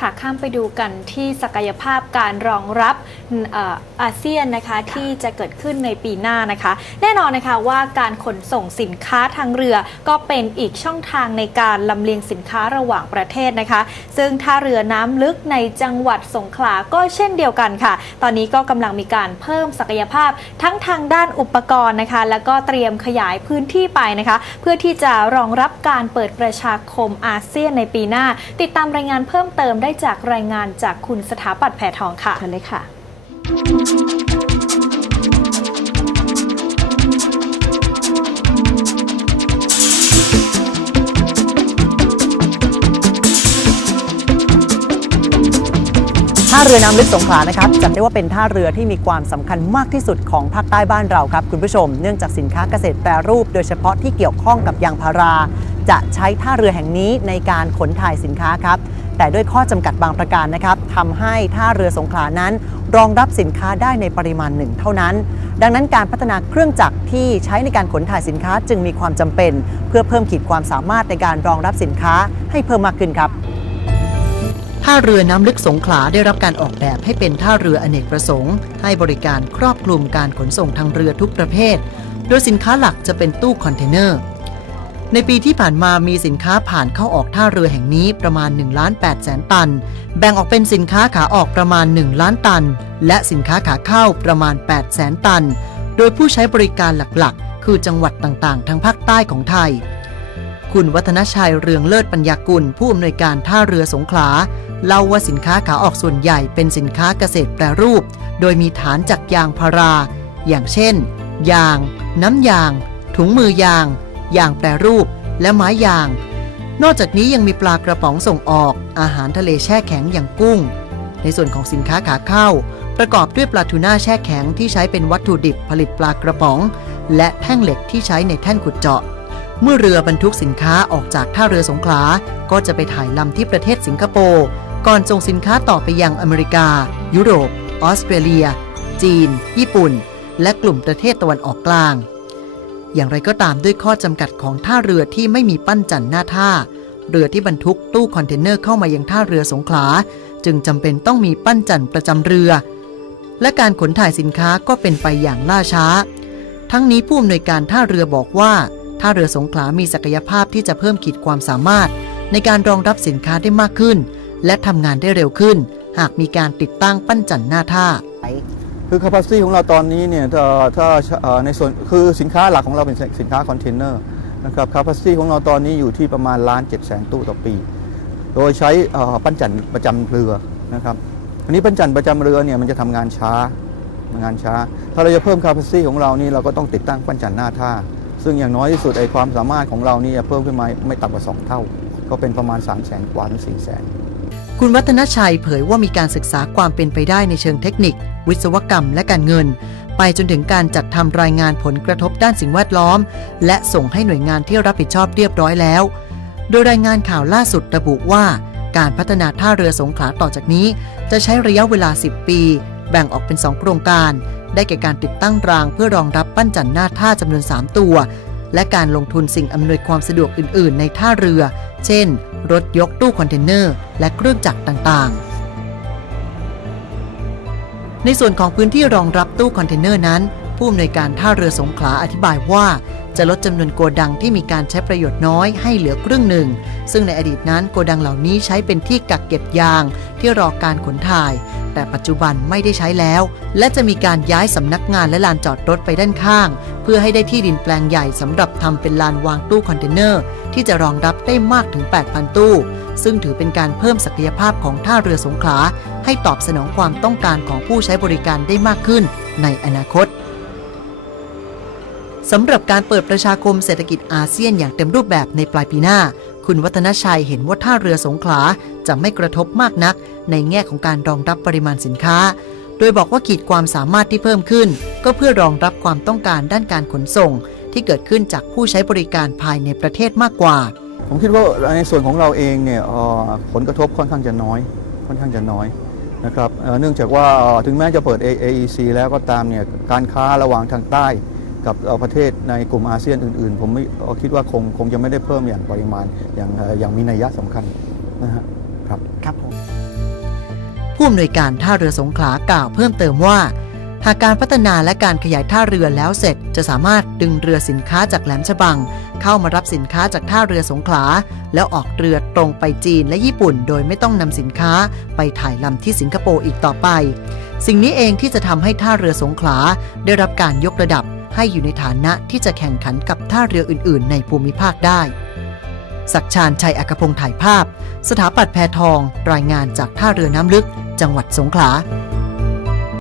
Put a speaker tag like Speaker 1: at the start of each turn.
Speaker 1: ค่ะข้ามไปดูกันที่ศักยภาพการรองรับเอ่ออาเซียนนะคะที่จะเกิดขึ้นในปีหน้านะคะ แน่นอนนะคะว่าการขนส่งสินค้าทางเรือก็เป็นอีกช่องทางในการลำเลียงสินค้าระหว่างประเทศนะคะ ซึ่งท่าเรือน้ำลึกในจังหวัดสงขลาก็เช่นเดียวกันค่ะ ตอนนี้ก็กำลังมีการเพิ่มศักยภาพทั้งทางด้านอุปกรณ์นะคะ แล้วก็เตรียมขยายพื้นที่ไปนะคะ เพื่อที่จะรองรับการเปิดประชาคมอาเซียนในปีหน้า ติดตามรายงานเพิ่มเติมได้จากรายงานจากคุณสถาปัตย์แผ่ทองค่ะ
Speaker 2: เชิญเลยค่ะ
Speaker 3: ท่าเรือน้ำลึกสงขลานะครับจัดได้ว่าเป็นท่าเรือที่มีความสำคัญมากที่สุดของภาคใต้บ้านเราครับคุณผู้ชม เนื่องจากสินค้าเกษตรแปรรูป โดยเฉพาะที่เกี่ยวข้องกับยางพารา จะใช้ท่าเรือแห่งนี้ในการขนถ่ายสินค้าครับ แต่ด้วยข้อจำกัดบางประการนะครับทำให้ท่าเรือสงขลานั้น รองรับสินค้าได้ในปริมาณหนึ่งเท่านั้น ดังนั้นการพัฒนาเครื่องจักรที่ใช้ในการขนถ่ายสินค้าจึงมีความจำเป็น เพื่อเพิ่มขีดความสามารถในการรองรับสินค้าให้เพิ่มมากขึ้นครับท่าเรือน้ำลึกสงขลาได้รับการออกแบบให้เป็นท่าเรืออเนกประสงค์ ให้บริการครอบคลุมการขนส่งทางเรือทุกประเภท โดยสินค้าหลักจะเป็นตู้คอนเทนเนอร์ ในปีที่ผ่านมามีสินค้าผ่านเข้าออกท่าเรือแห่งนี้ประมาณ1ล้าน8แสนตัน แบ่งออกเป็นสินค้าขาออกประมาณ 1 ล้านตัน และสินค้าขาเข้าประมาณ8แสนตัน โดยผู้ใช้บริการหลักๆ คือจังหวัดต่างๆ ทางภาคใต้ของไทย คุณวัฒนชัยเรืองเลิศปัญญากุล ผู้อำนวยการท่าเรือสงขลาเล่าว่าสินค้าขาออกส่วนใหญ่เป็นสินค้าเกษตรแปรรูป โดยมีฐานจากยางพารา อย่างเช่น ยาง น้ำยาง ถุงมือยาง ยางแปรรูป และไม้ยาง นอกจากนี้ยังมีปลากระป๋องส่งออก อาหารทะเลแช่แข็งอย่างกุ้ง ในส่วนของสินค้าขาเข้า ประกอบด้วยปลาทูน่าแช่แข็งที่ใช้เป็นวัตถุดิบผลิตปลากระป๋อง และแท่งเหล็กที่ใช้ในแท่นขุดเจาะ เมื่อเรือบรรทุกสินค้าออกจากท่าเรือสงขลา ก็จะไปถ่ายลำที่ประเทศสิงคโปร์ก่อนส่งสินค้าต่อไปยังอเมริกา ยุโรป ออสเตรเลีย จีน ญี่ปุ่น และกลุ่มประเทศตะวันออกกลาง อย่างไรก็ตามด้วยข้อจำกัดของท่าเรือที่ไม่มีปั้นจันหน้าท่า เรือที่บรรทุกตู้คอนเทนเนอร์เข้ามายังท่าเรือสงขลา จึงจำเป็นต้องมีปั้นจันประจำเรือ และการขนถ่ายสินค้าก็เป็นไปอย่างล่าช้า ทั้งนี้ผู้อำนวยการท่าเรือบอกว่าท่าเรือสงขลามีศักยภาพที่จะเพิ่มขีดความสามารถ ในการรองรับสินค้าได้มากขึ้น และทำงานได้เร็วขึ้น หากมีการติดตั้งปั้นจันหน้าท่า
Speaker 4: คือ capacity ของเราตอนนี้เนี่ยถ้าในส่วนคือสินค้าหลักของเราเป็นสินค้าคอนเทนเนอร์นะครับ capacity ของเราตอนนี้อยู่ที่ประมาณล้านเจ็ดแสนตู้ต่อปี โดยใช้ปั้นจันประจำเรือนะครับอันนี้ปั้นจันประจำเรือเนี่ยมันจะทำงานช้าทำงานช้า ถ้าเราจะเพิ่ม capacity ของเรานี่เราก็ต้องติดตั้งปั้นจันหน้าท่า ซึ่งอย่างน้อยที่สุดไอ้ความสามารถของเรานี่จะเพิ่มขึ้นมาไม่ต่ำกว่า 2 เท่า ก็เป็นประมาณ 3 0 0แสนกว่าถึง4แสน
Speaker 3: คุณวัฒนชัยเผยว่ามีการศึกษาความเป็นไปได้ในเชิงเทคนิค วิศวกรรมและการเงิน ไปจนถึงการจัดทำรายงานผลกระทบด้านสิ่งแวดล้อม และส่งให้หน่วยงานที่รับผิดชอบเรียบร้อยแล้ว โดยรายงานข่าวล่าสุดระบุว่า การพัฒนาท่าเรือสงขลาต่อจากนี้ จะใช้ระยะเวลา 10 ปี แบ่งออกเป็น 2 โครงการ ได้แก่การติดตั้งรางเพื่อรองรับปั้นจันหน้าท่าจำนวน 3 ตัว และการลงทุนสิ่งอำนวยความสะดวกอื่น ๆ ในท่าเรือ เช่น รถยกตู้คอนเทนเนอร์ และเครื่องจักรต่าง ๆ ในส่วนของพื้นที่รองรับตู้คอนเทนเนอร์นั้น ผู้อำนวยการท่าเรือสงขลาอธิบายว่า จะลดจำนวนโกดังที่มีการใช้ประโยชน์น้อยให้เหลือครึ่งหนึ่ง ซึ่งในอดีตนั้นโกดังเหล่านี้ใช้เป็นที่กักเก็บยางที่รอการขนถ่าย แต่ปัจจุบันไม่ได้ใช้แล้ว และจะมีการย้ายสำนักงานและลานจอดรถไปด้านข้าง เพื่อให้ได้ที่ดินแปลงใหญ่สำหรับทำเป็นลานวางตู้คอนเทนเนอร์ ที่จะรองรับได้มากถึง 8,000 ตู้ ซึ่งถือเป็นการเพิ่มศักยภาพของท่าเรือสงขลา ให้ตอบสนองความต้องการของผู้ใช้บริการได้มากขึ้นในอนาคตสำหรับการเปิดประชาคมเศรษฐกิจอาเซียนอย่างเต็มรูปแบบในปลายปีหน้า คุณวัฒนชัยเห็นว่าท่าเรือสงขลาจะไม่กระทบมากนัก ในแง่ของการรองรับปริมาณสินค้า โดยบอกว่าขีดความสามารถที่เพิ่มขึ้น ก็เพื่อรองรับความต้องการด้านการขนส่ง ที่เกิดขึ้นจากผู้ใช้บริการภายในประเทศมากกว่า
Speaker 4: ผมคิดว่าในส่วนของเราเองเนี่ยอ่อผลกระทบค่อนข้างจะน้อย ค่อนข้างจะน้อยนะครับเนื่องจากว่าถึงแม้จะเปิด AEC แล้วก็ตามเนี่ยการค้าระหว่างทางใต้ กับเออประเทศในกลุ่มอาเซียนอื่น ๆ ผมไม่คิดว่าคงคงจะไม่ได้เพิ่มอย่างปริมาณอย่างอย่างมีนัยยะสำคัญนะฮะครับ
Speaker 3: ครับผมผู้อำนวยการท่าเรือสงขลากล่าวเพิ่มเติมว่า หากการพัฒนาและการขยายท่าเรือแล้วเสร็จ จะสามารถดึงเรือสินค้าจากแหลมฉบัง เข้ามารับสินค้าจากท่าเรือสงขลา แล้วออกเรือตรงไปจีนและญี่ปุ่น โดยไม่ต้องนำสินค้าไปถ่ายลำที่สิงคโปร์อีกต่อไป สิ่งนี้เองที่จะทำให้ท่าเรือสงขลาได้รับการยกระดับ ให้อยู่ในฐานะที่จะแข่งขันกับท่าเรืออื่นๆ ในภูมิภาคได้ ศักชานชัยอักพงษ์ถ่ายภาพ สถาปัตย์แพทอง รายงานจากท่าเรือน้ำลึก จังหวัดสงขลา